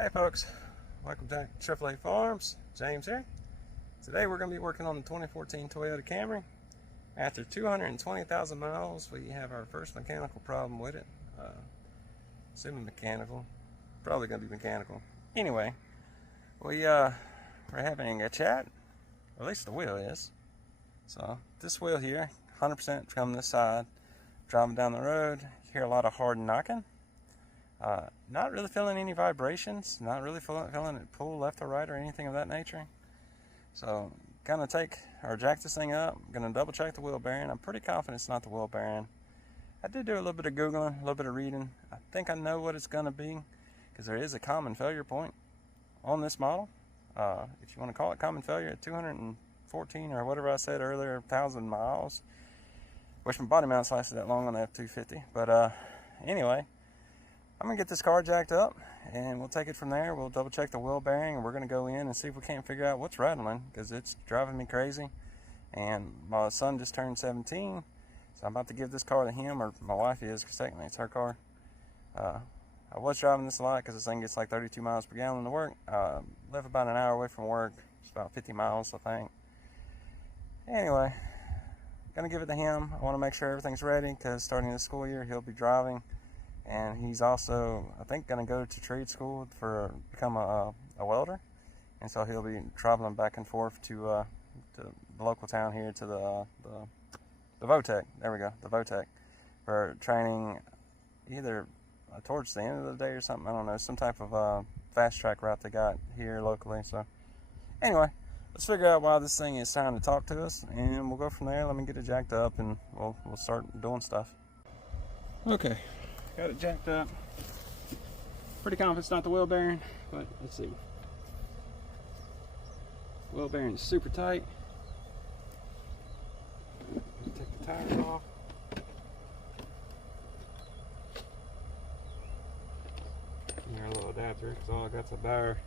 Hey folks, welcome to AAA Farms. James here. Today we're going to be working on the 2014 Toyota Camry. After 220,000 miles, we have our first mechanical problem with it. Assuming mechanical, probably going to be mechanical. Anyway, we're having a chat, or at least the wheel is. So this wheel here, 100% from this side, driving down the road, you hear a lot of hard knocking. Not really feeling any vibrations, not really feeling it pull left or right or anything of that nature. So, gonna jack this thing up, gonna double check the wheel bearing. I'm pretty confident it's not the wheel bearing. I did do a little bit of Googling, a little bit of reading. I think I know what it's gonna be, because there is a common failure point on this model. If you want to call it common failure at 214 or whatever I said earlier, 1,000 miles. Wish my body mounts lasted that long on the F250, but anyway. I'm going to get this car jacked up, and we'll take it from there. We'll double check the wheel bearing, and we're going to go in and see if we can't figure out what's rattling, because it's driving me crazy. And my son just turned 17, so I'm about to give this car to him, or my wife is, because technically it's her car. I was driving this a lot because this thing gets like 32 miles per gallon to work. Live about an hour away from work. It's about 50 miles, I think. Anyway, going to give it to him. I want to make sure everything's ready, because starting this school year, he'll be driving. And he's also, I think, going to go to trade school for become a welder, and so he'll be traveling back and forth to the local town here to the Votech. There we go, the Votech, for training, either towards the end of the day or something. I don't know, some type of fast track route they got here locally. So anyway, let's figure out why this thing is trying to talk to us, and we'll go from there. Let me get it jacked up, and we'll start doing stuff. Okay. Got it jacked up. Pretty confident it's not the wheel bearing, but let's see. Wheel bearing is super tight. Take the tires off. And our little adapter, because all I got's a Bauer.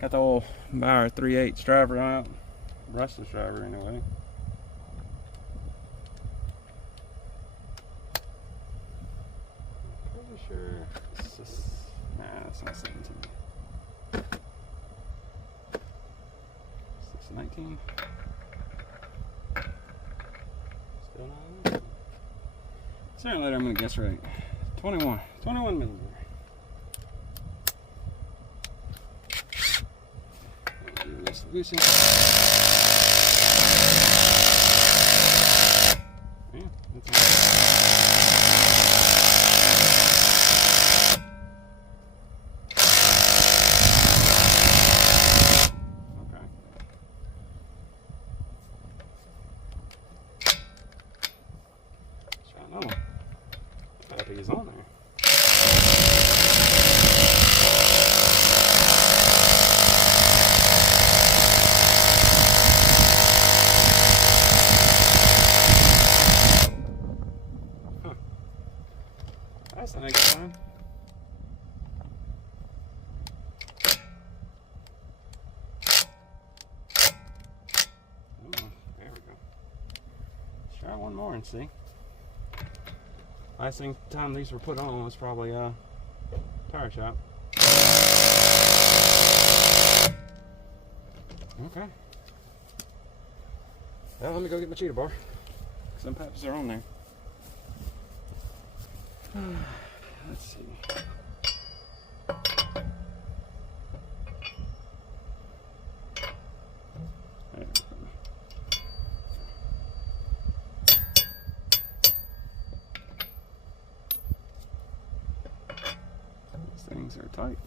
Got the old Bauer 3/8 driver out. Brushless driver anyway. Sure. Nah, that's not 17. Is this 19? Still not. Sooner or later, I'm going to guess right. 21 millimeter. Do this loosey. Yeah, that's all. Is on there. Huh. That's not a good sign. Oh, there we go. Let's try one more and see. Last time these were put on was probably tire shop. Okay. Well, let me go get my cheetah bar. Some peps are on there. Let's see. There we go. Things are tight.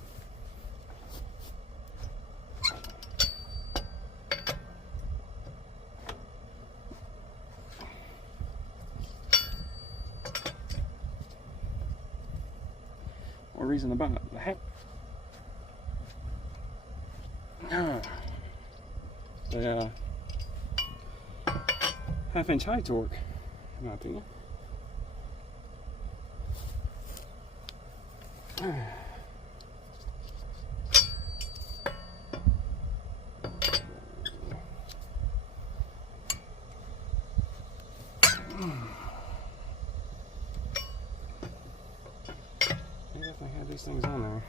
More reason about the heck. The half-inch high torque, in my opinion. They definitely had these things on there.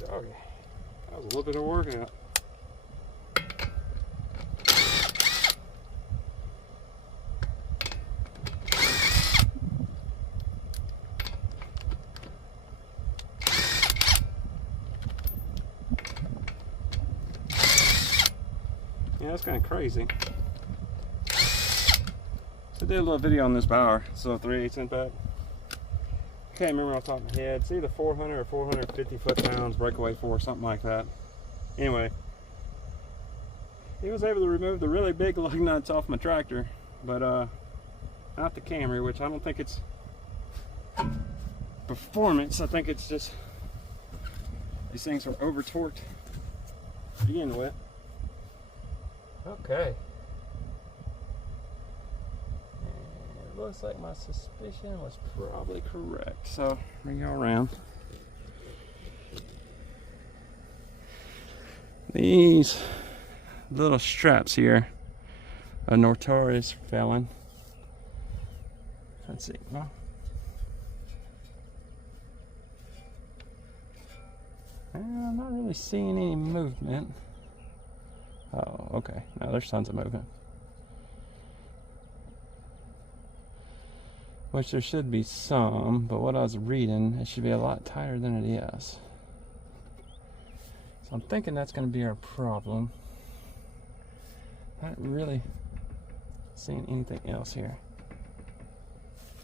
Doggy. That was a little bit of a workout. Yeah, that's kind of crazy. So I did a little video on this Bauer. It's a 3/8 inch back. Can't remember off the top of my head. It's either 400 or 450 foot-pounds breakaway force, something like that. Anyway, he was able to remove the really big lug nuts off my tractor, but not the Camry, which I don't think it's performance. I think it's just these things are over torqued to begin with. Okay. Looks like my suspicion was probably correct. So bring y'all around. These little straps here, a notorious felon. Let's see. Well, I'm not really seeing any movement. Oh, okay. No, there's tons of movement. Which there should be some, but what I was reading, it should be a lot tighter than it is. So I'm thinking that's going to be our problem. Not really seeing anything else here.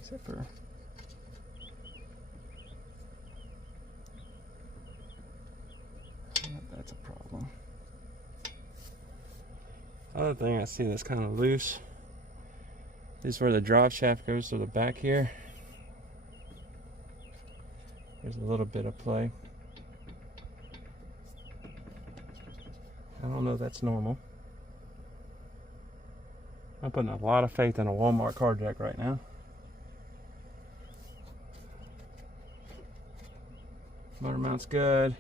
Except for... that's a problem. Other thing I see that's kind of loose. This is where the drive shaft goes to the back here. There's a little bit of play. I don't know if that's normal. I'm putting a lot of faith in a Walmart car jack right now. Motor mount's good.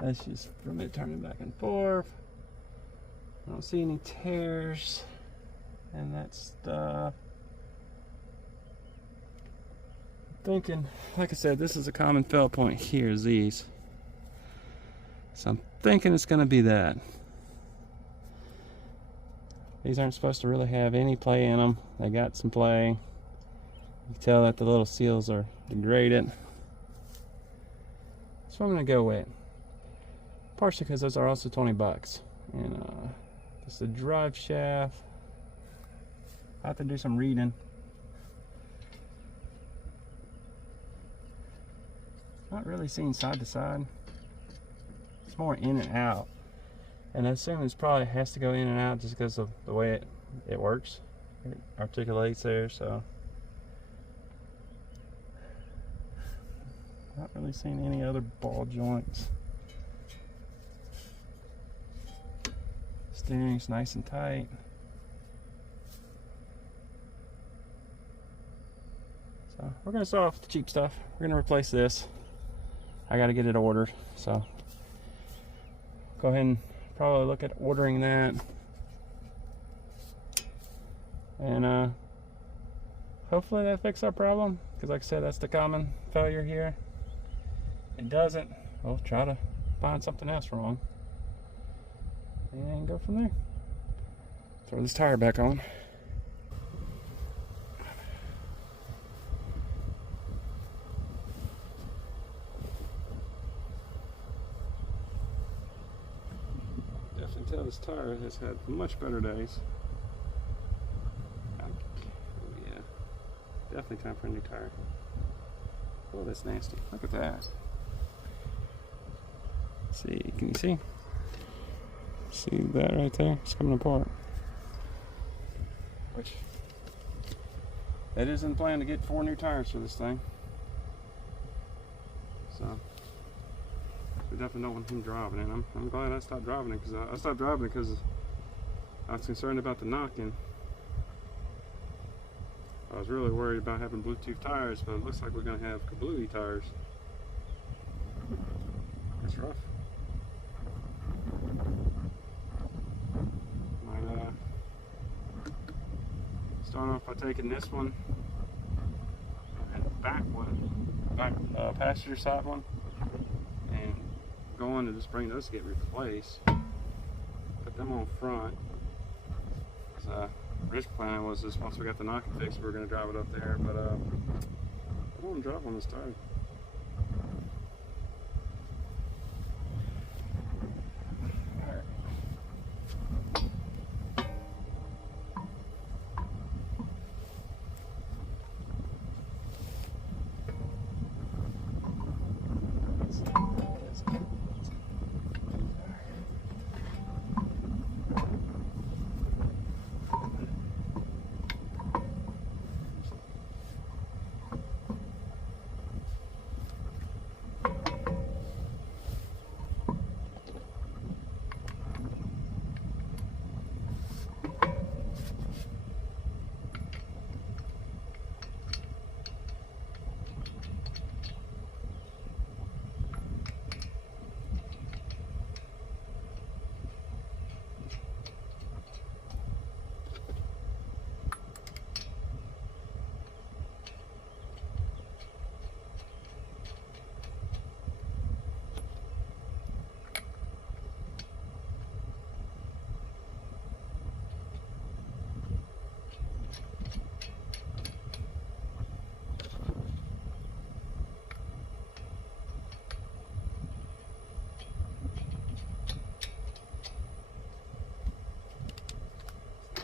That's just from it turning back and forth. I don't see any tears and that stuff. I'm thinking, like I said, this is a common fail point here, is these. So I'm thinking it's going to be that. These aren't supposed to really have any play in them. They got some play. You can tell that the little seals are degraded. So I'm going to go with it. Partially because those are also 20 bucks. And just the drive shaft. I have to do some reading. Not really seeing side to side. It's more in and out. And I assume it's probably has to go in and out just because of the way it works. It articulates there, so. Not really seeing any other ball joints. Steering's nice and tight. So we're gonna start off with the cheap stuff. We're gonna replace this. I gotta get it ordered, so go ahead and probably look at ordering that. And hopefully that fixes our problem, because like I said, that's the common failure here. It doesn't, we'll try to find something else wrong and go from there. Throw this tire back on. Definitely tell this tire has had much better days. Oh yeah, definitely time for a new tire. Oh, that's nasty. Look at that. See, can you see? See that right there? It's coming apart. Which, that isn't the plan to get 4 new tires for this thing. So, we definitely don't want him driving it. I'm glad I stopped driving it, because I stopped driving it because I was concerned about the knocking. I was really worried about having Bluetooth tires, but it looks like we're going to have kablooey tires. That's rough. starting off by taking this one and the back passenger side one, and going to just bring those to get replaced. Put them on front. Original plan was just once we got the knocking fixed, we were going to drive it up there, but I don't want to drive on this tire.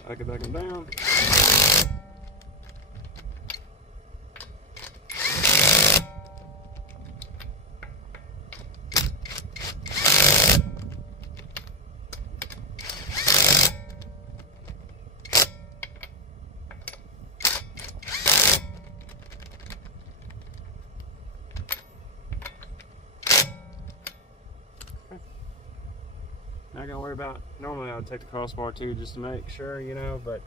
I get back and down. Not gonna worry about, normally I would take the crossbar too just to make sure, you know, but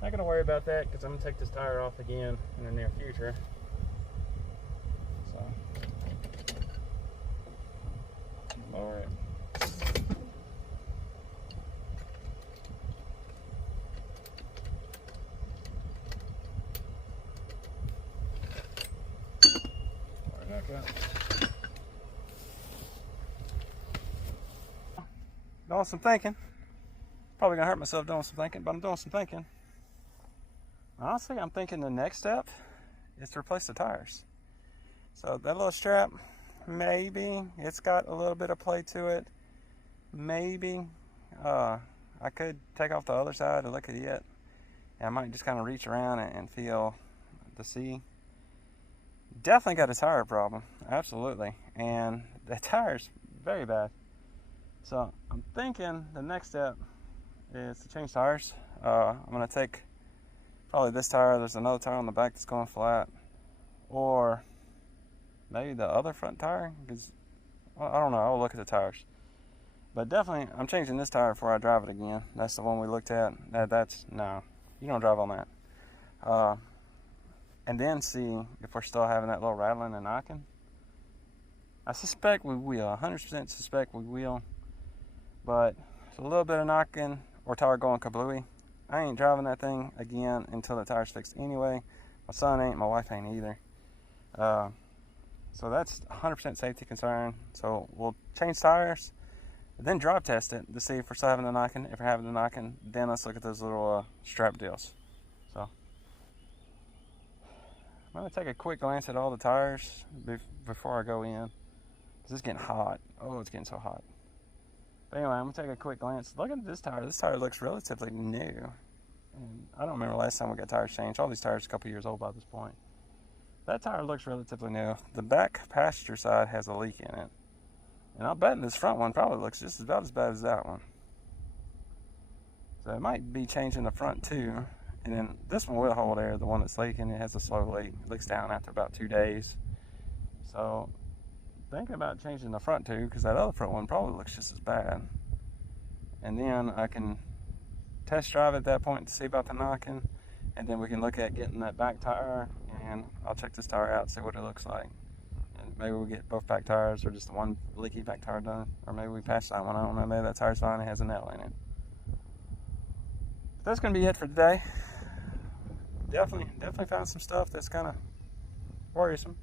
not gonna worry about that because I'm gonna take this tire off again in the near future. So, all right. Doing some thinking. Probably gonna hurt myself doing some thinking, but I'm doing some thinking. Honestly, I'm thinking the next step is to replace the tires. So that little strap, maybe it's got a little bit of play to it. Maybe I could take off the other side and look at it. And I might just kind of reach around and feel to see. Definitely got a tire problem, absolutely. And the tire's very bad. So I'm thinking the next step is to change tires. I'm going to take probably this tire. There's another tire on the back that's going flat. Or maybe the other front tire. Because I don't know. I'll look at the tires. But definitely I'm changing this tire before I drive it again. That's the one we looked at. No, you don't drive on that. And then see if we're still having that little rattling and knocking. I suspect we will. 100% suspect we will. But a little bit of knocking or tire going kablooey. I ain't driving that thing again until the tire's fixed anyway. My son ain't, my wife ain't either. So that's 100% safety concern. So we'll change tires, then drive test it to see if we're still having the knocking. If we're having the knocking, then let's look at those little strap deals. So I'm going to take a quick glance at all the tires before I go in. Because it's getting hot. Oh, it's getting so hot. But anyway, I'm going to take a quick glance. Look at this tire. This tire looks relatively new. And I don't remember last time we got tires changed. All these tires are a couple years old by this point. That tire looks relatively new. The back passenger side has a leak in it. And I'll bet this front one probably looks just about as bad as that one. So it might be changing the front too. And then this one will hold air. The one that's leaking, it has a slow leak. It leaks down after about 2 days. So thinking about changing the front too, because that other front one probably looks just as bad. And then I can test drive at that point to see about the knocking, and then we can look at getting that back tire, and I'll check this tire out and see what it looks like. And maybe we'll get both back tires or just the one leaky back tire done, or maybe we patch that one. I don't know, maybe that tire's fine, it has a nail in it. That's going to be it for today. Definitely found some stuff that's kind of worrisome.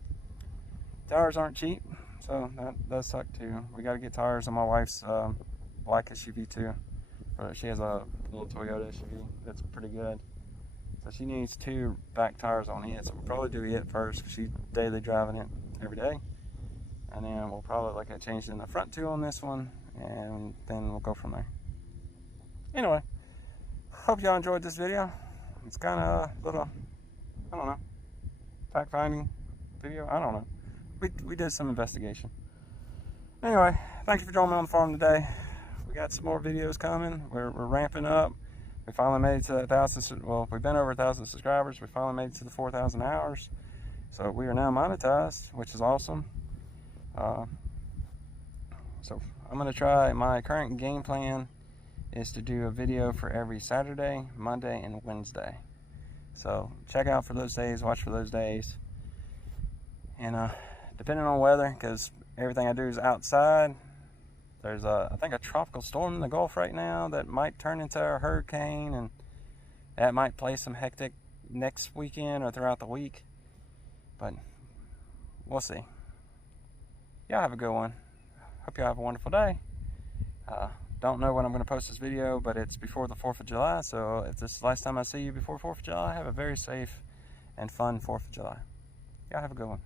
Tires aren't cheap, so that does suck too. We got to get tires on my wife's black SUV too. She has a little Toyota SUV that's pretty good. So she needs 2 back tires on it. So we'll probably do it first because she's daily driving it every day. And then we'll probably look at changing the front 2 on this one, and then we'll go from there. Anyway, hope y'all enjoyed this video. It's kind of a little, I don't know, fact-finding video. I don't know. We did some investigation. Anyway, thank you for joining me on the farm today. We got some more videos coming. We're ramping up. We finally made it to 1,000. Well, we've been over 1,000 subscribers. We finally made it to the 4,000 hours. So we are now monetized, which is awesome. So I'm gonna try. My current game plan is to do a video for every Saturday, Monday, and Wednesday. So check out for those days. Watch for those days. And depending on weather, because everything I do is outside. There's I think a tropical storm in the Gulf right now that might turn into a hurricane, and that might play some hectic next weekend or throughout the week. But we'll see. Y'all have a good one. Hope y'all have a wonderful day. Don't know when I'm going to post this video, but it's before the 4th of July. So if this is the last time I see you before 4th of July, have a very safe and fun 4th of July. Y'all have a good one.